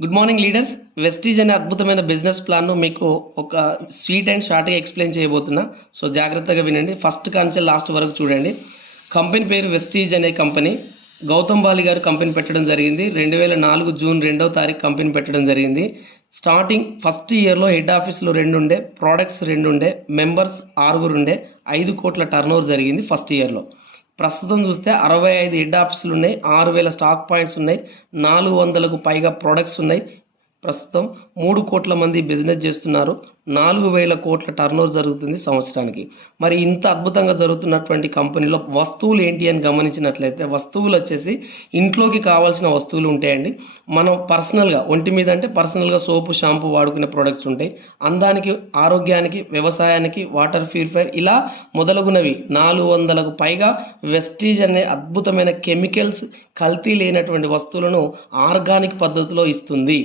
Good morning leaders. Vestige అనే అద్భుతమైన business ప్లాన్ను మీకు ఒక స్వీట్ అండ్ షార్ట్గా ఎక్స్ప్లెయిన్ చేయబోతున్నా. సో జాగ్రత్తగా వినండి. ఫస్ట్ కాంచె లాస్ట్ వరకు చూడండి. కంపెనీ పేరు వెస్టీజ్ అనే కంపెనీ. గౌతమ్ బాలి గారు కంపెనీ పెట్టడం జరిగింది. 2004 జూన్ 2వ తారీఖు కంపెనీ పెట్టడం జరిగింది. స్టార్టింగ్ ఫస్ట్ ఇయర్లో హెడ్ ఆఫీస్లో 2 ఉండే, ప్రోడక్ట్స్ 2 ఉండే, మెంబర్స్ 6 ఉండే, 5 కోట్ల టర్నోవర్ జరిగింది ఫస్ట్ ఇయర్లో. ప్రస్తుతం చూస్తే 65 హెడ్ ఆఫీసులు ఉన్నాయి, 6000 స్టాక్ పాయింట్స్ ఉన్నాయి, 400కు పైగా ప్రోడక్ట్స్ ఉన్నాయి. ప్రస్తుతం 3 కోట్ల మంది బిజినెస్ చేస్తున్నారు. 4000 కోట్ల టర్నోవర్ జరుగుతుంది సంవత్సరానికి. మరి ఇంత అద్భుతంగా జరుగుతున్నటువంటి కంపెనీలో వస్తువులు ఏంటి అని గమనించినట్లయితే, వస్తువులు వచ్చేసి ఇంట్లోకి కావాల్సిన వస్తువులు ఉంటాయండి. మనం పర్సనల్గా ఒంటి మీద అంటే పర్సనల్గా సోపు, షాంపూ వాడుకునే ప్రోడక్ట్స్ ఉంటాయి. అందానికి, ఆరోగ్యానికి, వ్యవసాయానికి, వాటర్ ప్యూరిఫైర్ ఇలా మొదలగునవి 400కు పైగా వెస్టీజ్ అనే అద్భుతమైన కెమికల్స్, కల్తీ లేనటువంటి వస్తువులను ఆర్గానిక్ పద్ధతిలో ఇస్తుంది.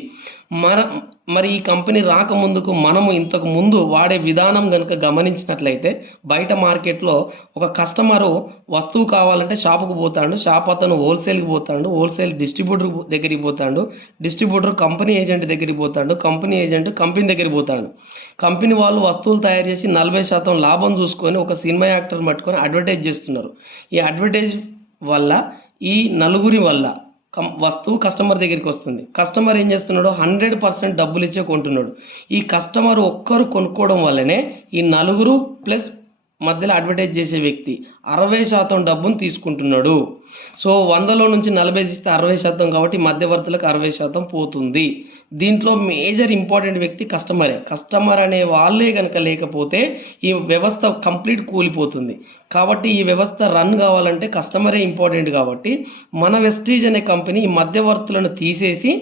మరి ఈ కంపెనీ రాకముందుకు మనము ఇంతకు ముందు వాడే విధానం కనుక గమనించినట్లయితే, బయట మార్కెట్లో ఒక కస్టమరు వస్తువు కావాలంటే షాపుకు పోతాడు, షాప్ అతను హోల్సేల్కి పోతాడు, హోల్సేల్ డిస్ట్రిబ్యూటర్ దగ్గరికి పోతాడు, డిస్ట్రిబ్యూటర్ కంపెనీ ఏజెంట్ దగ్గరికి పోతాడు, కంపెనీ ఏజెంట్ కంపెనీ దగ్గరికి పోతాడు. కంపెనీ వాళ్ళు వస్తువులు తయారు చేసి 40% లాభం చూసుకొని ఒక సినిమా యాక్టర్ని పట్టుకొని అడ్వర్టైజ్ చేస్తున్నారు. ఈ అడ్వర్టైజ్ వల్ల, ఈ నలుగురి వల్ల వస్తువు కస్టమర్ దగ్గరికి వస్తుంది. కస్టమర్ ఏం చేస్తున్నాడు? 100% డబ్బులు ఇచ్చే కొంటున్నాడు. ఈ కస్టమర్ ఒక్కరు కొనుక్కోవడం వల్లనే ఈ నలుగురు ప్లస్ మధ్యలో అడ్వర్టైజ్ చేసే వ్యక్తి 60% డబ్బును తీసుకుంటున్నాడు. సో 100లో నుంచి 40 ఇస్తే 60%, కాబట్టి మధ్యవర్తులకు 60% పోతుంది. దీంట్లో మేజర్ ఇంపార్టెంట్ వ్యక్తి కస్టమరే. కస్టమర్ అనే వాళ్ళే కనుక లేకపోతే ఈ వ్యవస్థ కంప్లీట్ కూలిపోతుంది. కాబట్టి ఈ వ్యవస్థ రన్ కావాలంటే కస్టమరే ఇంపార్టెంట్. కాబట్టి మన వెస్టీజ్ అనే కంపెనీ ఈ మధ్యవర్తులను తీసేసి,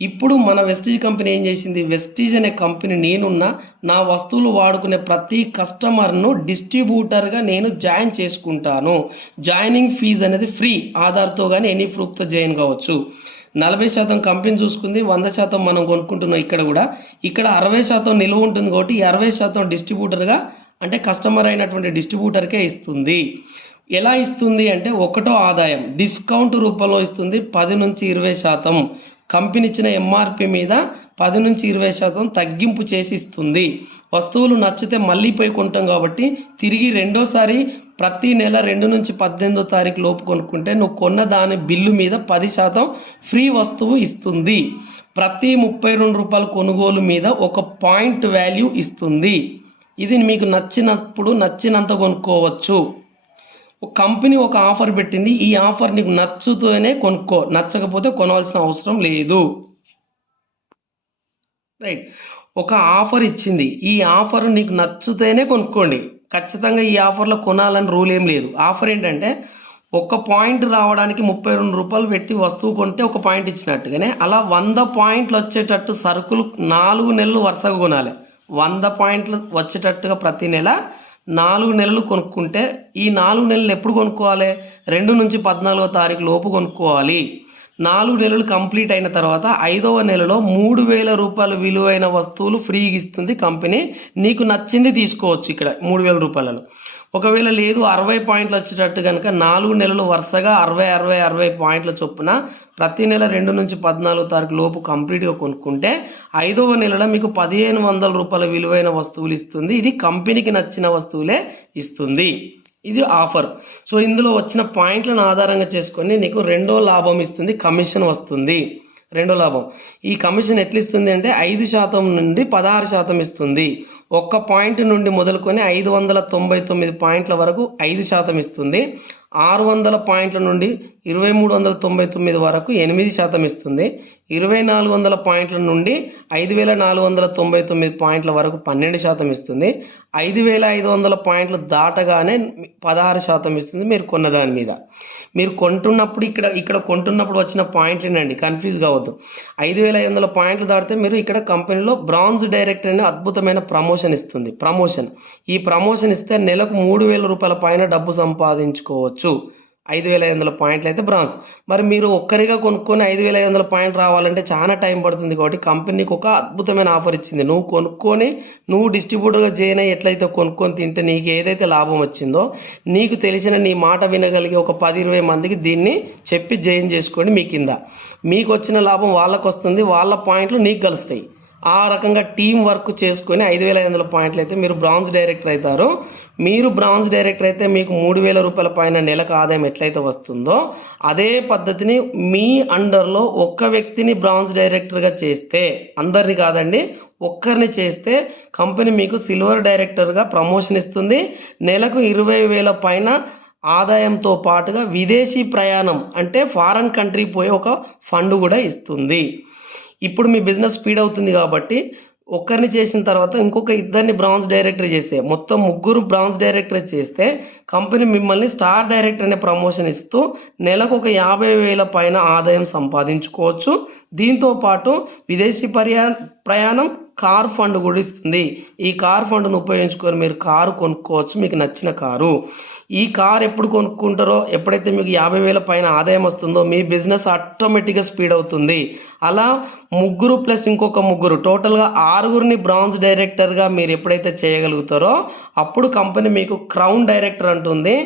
ఇప్పుడు మన వెస్టీజ్ కంపెనీ ఏం చేసింది? వెస్టీజ్ అనే కంపెనీ నేనున్న నా వస్తువులు వాడుకునే ప్రతి కస్టమర్ను డిస్ట్రిబ్యూటర్గా నేను జాయిన్ చేసుకుంటాను. జాయినింగ్ ఫీజు అనేది ఫ్రీ. ఆధార్తో కానీ ఎనీ ప్రూఫ్తో జాయిన్ కావచ్చు. 40% కంపెనీ చూసుకుంది, 100% మనం కొనుక్కుంటున్నాం. ఇక్కడ 60% నిలువ ఉంటుంది. కాబట్టి ఈ 60% డిస్ట్రిబ్యూటర్గా అంటే కస్టమర్ అయినటువంటి డిస్ట్రిబ్యూటర్కే ఇస్తుంది. ఎలా ఇస్తుంది అంటే, ఒకటో ఆదాయం డిస్కౌంట్ రూపంలో ఇస్తుంది. 10 నుంచి 20% కంపెనీ ఇచ్చిన ఎంఆర్పి మీద 10 నుంచి 20% తగ్గింపు చేసి ఇస్తుంది. వస్తువులు నచ్చితే మళ్ళీ పోయి కొంటాం కాబట్టి తిరిగి రెండోసారి ప్రతి నెల 2 నుంచి 18వ తారీఖు లోపు కొనుక్కుంటే నువ్వు కొన్న దాని బిల్లు మీద 10% ఫ్రీ వస్తువు ఇస్తుంది. ప్రతి 32 రూపాయల కొనుగోలు మీద ఒక పాయింట్ వాల్యూ ఇస్తుంది. ఇది మీకు నచ్చినప్పుడు నచ్చినంత కొనుక్కోవచ్చు. కంపెనీ ఒక ఆఫర్ పెట్టింది. ఈ ఆఫర్ నీకు నచ్చుతూనే కొనుక్కో, నచ్చకపోతే కొనవలసిన అవసరం లేదు. రైట్. ఒక ఆఫర్ ఇచ్చింది. ఈ ఆఫర్ నీకు నచ్చితేనే కొనుక్కోండి. ఖచ్చితంగా ఈ ఆఫర్లో కొనాలని రూల్ ఏం లేదు. ఆఫర్ ఏంటంటే, ఒక పాయింట్ రావడానికి 32 రూపాయలు పెట్టి వస్తువు కొంటే ఒక పాయింట్ ఇచ్చినట్టుగానే అలా 100 పాయింట్లు వచ్చేటట్టు సరుకులు 4 నెలలు వరుసగా కొనాలి. 100 పాయింట్లు వచ్చేటట్టుగా ప్రతి నెల 4 నెలలు కొనుక్కుంటే, ఈ 4 నెలలు ఎప్పుడు కొనుక్కోవాలి? 2 నుంచి 14వ తారీఖు లోపు కొనుక్కోవాలి. 4 నెలలు కంప్లీట్ అయిన తర్వాత 5వ నెలలో 3000 రూపాయలు విలువైన వస్తువులు ఫ్రీగా ఇస్తుంది కంపెనీ. నీకు నచ్చింది తీసుకోవచ్చు. ఇక్కడ 3000 రూపాయలలో ఒకవేళ లేదు 60 పాయింట్లు వచ్చేటట్టు కనుక 4 నెలలు వరుసగా 60 పాయింట్ల చొప్పున ప్రతి నెల 2 నుంచి 14వ తారీఖు లోపు కంప్లీట్గా కొనుక్కుంటే 5వ నెలలో మీకు 1500 రూపాయల విలువైన వస్తువులు ఇస్తుంది. ఇది కంపెనీకి నచ్చిన వస్తువులే ఇస్తుంది. ఇది ఆఫర్. సో ఇందులో వచ్చిన పాయింట్లను ఆధారంగా చేసుకొని నీకు రెండో లాభం ఇస్తుంది, కమిషన్ వస్తుంది. రెండో లాభం ఈ కమిషన్ ఎట్లా ఇస్తుంది అంటే, 5% నుండి 16% ఇస్తుంది. ఒక్క పాయింట్ నుండి మొదలుకొని 599 పాయింట్ల వరకు 5% ఇస్తుంది. 600 పాయింట్ల నుండి 2399 వరకు 8% ఇస్తుంది. 2400 పాయింట్ల నుండి 5499 పాయింట్ల వరకు 12% ఇస్తుంది. 5500 పాయింట్లు దాటగానే 16% ఇస్తుంది మీరు కొన్న దాని మీద. మీరు కొంటున్నప్పుడు ఇక్కడ కొంటున్నప్పుడు వచ్చిన పాయింట్లేనండి, కన్ఫ్యూజ్ కావద్దు. 5500 పాయింట్లు దాటితే మీరు ఇక్కడ కంపెనీలో బ్రాంజ్ డైరెక్టర్ అనే అద్భుతమైన ప్రమోషన్ ఇస్తుంది. ఈ ప్రమోషన్ ఇస్తే నెలకు 3000 రూపాయల పైన డబ్బు సంపాదించుకోవచ్చు. 5,500 పాయింట్లు అయితే బ్రాంజ్. మరి మీరు ఒక్కరిగా కొనుక్కొని 5,500 పాయింట్ రావాలంటే చాలా టైం పడుతుంది. కాబట్టి కంపెనీకి ఒక అద్భుతమైన ఆఫర్ ఇచ్చింది. నువ్వు కొనుక్కొని నువ్వు డిస్ట్రిబ్యూటర్గా జాయిన్ అయ్యి ఎట్లయితే కొనుక్కొని తింటే నీకు ఏదైతే లాభం వచ్చిందో నీకు తెలిసిన నీ మాట వినగలిగే ఒక 10-20 మందికి దీన్ని చెప్పి జాయిన్ చేసుకోండి. మీ కింద మీకు వచ్చిన లాభం వాళ్ళకు వస్తుంది, వాళ్ళ పాయింట్లు నీకు కలుస్తాయి. ఆ రకంగా టీం వర్క్ చేసుకొని 5,500 పాయింట్లు అయితే మీరు బ్రాంజ్ డైరెక్టర్ అవుతారు. మీరు బ్రాంజ్ డైరెక్టర్ అయితే మీకు 3,000 రూపాయల పైన నెలకు ఆదాయం ఎట్లయితే వస్తుందో అదే పద్ధతిని మీ అండర్లో ఒక్క వ్యక్తిని బ్రాంజ్ డైరెక్టర్గా చేస్తే, అందరిని కాదండి, ఒక్కరిని చేస్తే కంపెనీ మీకు సిల్వర్ డైరెక్టర్గా ప్రమోషన్ ఇస్తుంది. నెలకు 20,000 పైన ఆదాయంతో పాటుగా విదేశీ ప్రయాణం అంటే ఫారెన్ కంట్రీ పోయే ఒక ఫండ్ కూడా ఇస్తుంది. ఇప్పుడు మీ బిజినెస్ స్పీడ్ అవుతుంది కాబట్టి ఒక్కరిని చేసిన తర్వాత ఇంకొక ఇద్దరిని బ్రాంజ్ డైరెక్టర్ చేస్తే మొత్తం 3 బ్రాంజ్ డైరెక్టర్ చేస్తే కంపెనీ మిమ్మల్ని స్టార్ డైరెక్టర్ అనే ప్రమోషన్ ఇస్తూ నెలకు ఒక 50,000 పైన ఆదాయం సంపాదించుకోవచ్చు. దీంతోపాటు విదేశీ ప్రయాణం కార్ ఫండ్ కూడా ఇస్తుంది. ఈ కార్ ఫండ్ను ఉపయోగించుకొని మీరు కారు కొనుక్కోవచ్చు, మీకు నచ్చిన కారు. ఈ కార్ ఎప్పుడు కొనుక్కుంటారో, ఎప్పుడైతే మీకు 50,000 పైన ఆదాయం వస్తుందో మీ బిజినెస్ ఆటోమేటిక్గా స్పీడ్ అవుతుంది. అలా 3 ప్లస్ ఇంకొక 3 టోటల్గా 6 బ్రాంజ్ డైరెక్టర్గా మీరు ఎప్పుడైతే చేయగలుగుతారో అప్పుడు కంపెనీ మీకు క్రౌన్ డైరెక్టర్ అంటుంది.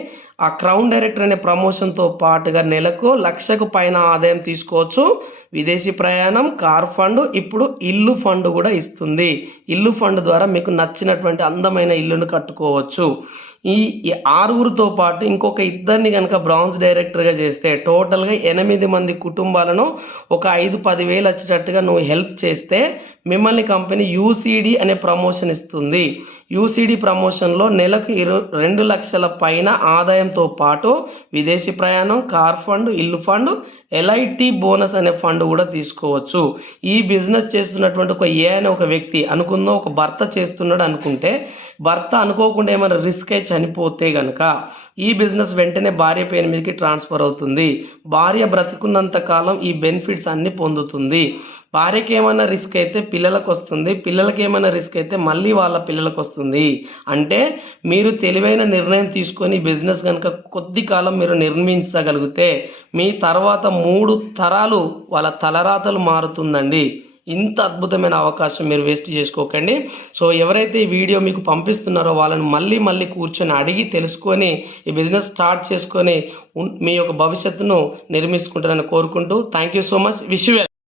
ఆ క్రౌన్ డైరెక్టర్ అనే ప్రమోషన్తో పాటుగా నెలకు 1,00,000 పైన ఆదాయం తీసుకోవచ్చు. విదేశీ ప్రయాణం, కార్ ఫండ్, ఇప్పుడు ఇల్లు ఫండ్ కూడా ఇస్తుంది. ఇల్లు ఫండ్ ద్వారా మీకు నచ్చినటువంటి అందమైన ఇల్లును కట్టుకోవచ్చు. ఈ 6తో పాటు ఇంకొక ఇద్దరిని కనుక బ్రాంజ్ డైరెక్టర్గా చేస్తే టోటల్గా 8 మంది కుటుంబాలను ఒక 5-10 వేలు వచ్చేటట్టుగా నువ్వు హెల్ప్ చేస్తే మిమ్మల్ని కంపెనీ యూసీడీ అనే ప్రమోషన్ ఇస్తుంది. యూసీడీ ప్రమోషన్లో నెలకు 2 లక్షల పైన ఆదాయంతో పాటు విదేశీ ప్రయాణం, కార్ ఫండ్, ఇల్లు ఫండ్, ఎల్ఐటి బోనస్ అనే ఫండ్ కూడా తీసుకోవచ్చు. ఈ బిజినెస్ చేస్తున్నటువంటి ఒక అనే ఒక వ్యక్తి అనుకుందో, ఒక భర్త చేస్తున్నాడు అనుకుంటే, భర్త అనుకోకుండా ఏమైనా రిస్క్ అయి చనిపోతే కనుక ఈ బిజినెస్ వెంటనే భార్య పేరు మీదకి ట్రాన్స్ఫర్ అవుతుంది. భార్య బ్రతికున్నంత కాలం ఈ బెనిఫిట్స్ అన్ని పొందుతుంది. భార్యకి ఏమైనా రిస్క్ అయితే పిల్లలకు వస్తుంది, పిల్లలకి ఏమైనా రిస్క్ అయితే మళ్ళీ వాళ్ళ పిల్లలకు వస్తుంది. అంటే మీరు తెలివైన నిర్ణయం తీసుకొని బిజినెస్ కనుక కొద్ది కాలం మీరు నిర్మించగలిగితే మీ తర్వాత 3 తరాలు వాళ్ళ తలరాతలు మారుతుందండి. ఇంత అద్భుతమైన అవకాశం మీరు వేస్ట్ చేసుకోకండి. సో ఎవరైతే ఈ వీడియో మీకు పంపిస్తున్నారో వాళ్ళని మళ్ళీ కూర్చొని అడిగి తెలుసుకొని ఈ బిజినెస్ స్టార్ట్ చేసుకొని మీ యొక్క భవిష్యత్తును నిర్మించుకుంటారని కోరుకుంటూ thank you so much. Wish you well.